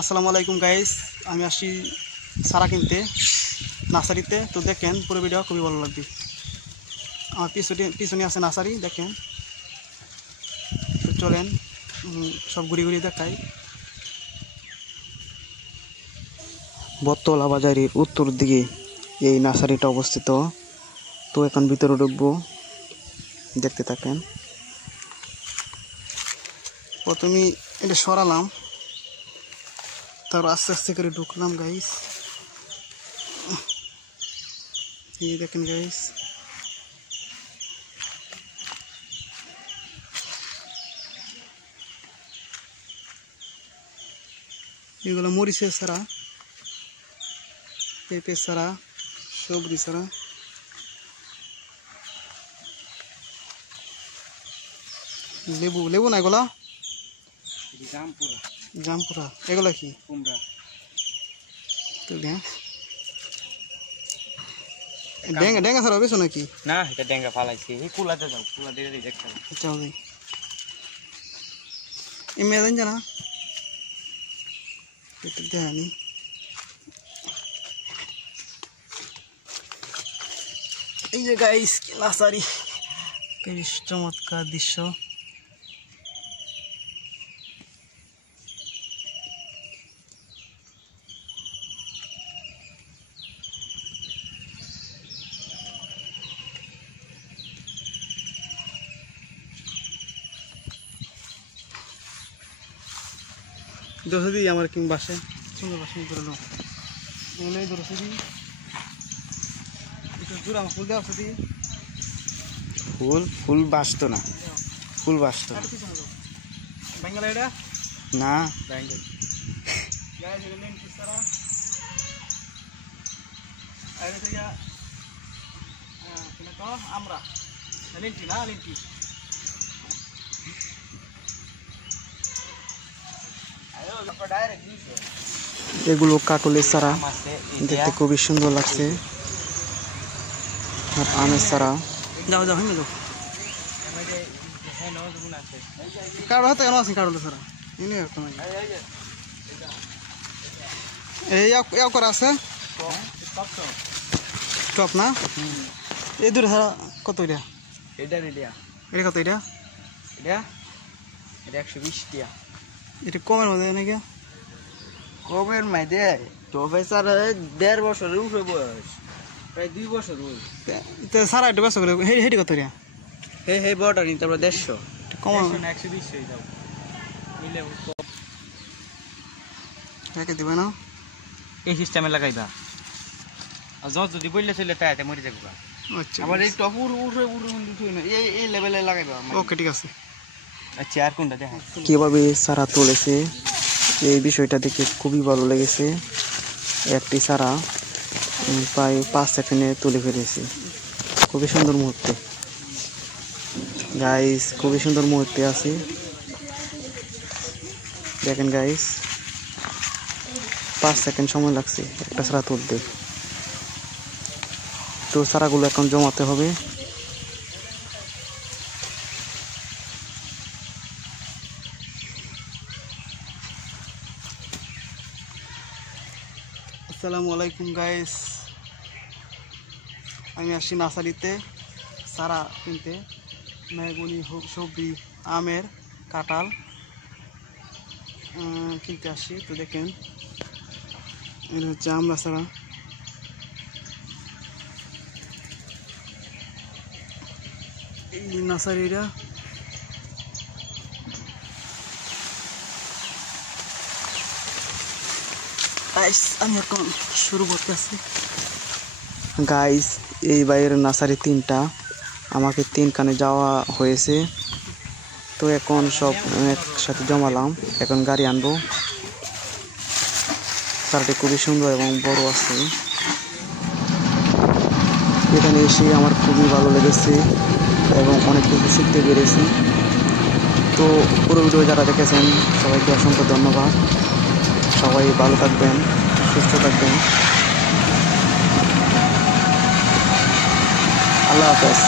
আসসালামু আলাইকুম গাইস, আমি আসছি সারা কিনতে নার্সারিতে। তো দেখেন পুরো ভিডিও খুবই ভালো লাগবে। আমার পিছনে আছে নার্সারি, দেখেন। তো চলেন সব ঘুরে ঘুরে দেখাই। বটতলা বাজারের উত্তর দিকে এই নার্সারিটা অবস্থিত। তো এখন ভিতরে ঢুকবো, দেখতে থাকেন। প্রথমে এটা সরালাম, তারপর আস্তে আস্তে করে ঢুকলাম গাইস। এই দেখেন গাইস, এগুলো মরিচের সারা, পেঁপের সারা, সবজি সারা। লেবু লেবু না, এগুলা জামপুরা। এগুলা কি কুমড়া? তো ডেঙ্গা ডেঙ্গা সারা বেছো নাকি? না, এটা ডেঙ্গা ফালাইছি। এই কুলাতে যাও, কুলা দিয়ে দেখতে আচ্ছা ভাই, এই মেয়েদান জানা একটু দেখানি। এই যে গাইস নার্সারি, বেশ চমৎকার দৃশ্য। দোষদি আমার কিং বাসে সুন্দর বাসন করে লো এগুলো দোষদি একটু দূর আমার ফুল দেওয়া দি ফুল ফুল বাসতো না, ফুল বাসতো বাঙ্গালা এটা না। আমরা লিন্টি না লিন্টি। এগুলো কাটলের চারা, দেখতে খুবই সুন্দর লাগছে। আর আমের চারা যাও যাও হেমে যাও। কারো হাতে এনে আছে কাটলের চারা, এনে এই করা আছে টপ না। এই দূরে ছাড়া কত এটা? এটা রেডিয়া, এটা কত? এটা এটা এটা 120 টাকা। এটা কমের মধ্যে নাকি? কমের মাইদে প্রফেসর 1.5 বছরের উপরে বয়স, প্রায় 2 বছর ওই। সারা একটু ব্যস্ত করে হেঁটে কত রে? হে বড়টা নিতে আমরা 150 কম 120 হয়ে যাও মিলে রেখে দিবে না। এই সিস্টেমে লাগাইবা, আর যত যদি বললে চলে তাইতে মরে যাবে। আচ্ছা, আবার এই টপ উঠে না, এই লেভেলে লাগাইবা। ওকে ঠিক আছে। আচ্ছা, আর কোনটা দেখা কিভাবে সারা তুলেছে এই বিষয়টা দেখে খুবই ভালো লেগেছে। একটি সারা প্রায় 5 সেকেন্ডে তুলে ফেলেছে। খুবই সুন্দর মুহূর্তে গাইস, খুবই সুন্দর মুহূর্তে আছে। দেখেন গাইস, 5 সেকেন্ড সময় লাগছে একটা সারা তুলতে। তো সারাগুলো এখন জমাতে হবে। আসসালামু আলাইকুম গাইস, আমি আসছি নার্সারিতে চারা কিনতে। মেহগনি, সবজি, আমের, কাঁঠাল কিনতে আসছি। তো দেখেন এটা হচ্ছে আমরা চারা। এই নার্সারিটা আমি এখন শুরু করতেছি গাইস। এই বাইরের নার্সারি 3টা, আমাকে 3 খানে যাওয়া হয়েছে। তো এখন সব একসাথে জমালাম, এখন গাড়ি আনবো। চারাটি খুবই সুন্দর এবং বড় আছে। এখানে এসে আমার খুবই ভালো লেগেছে এবং অনেক কিছু শিখতে পেরেছি। তো পুরো ভিডিও যারা দেখেছেন সবাইকে অসংখ্য ধন্যবাদ। সবাই ভালো থাকবেন, সুস্থ থাকবেন। আল্লাহ হাফেজ।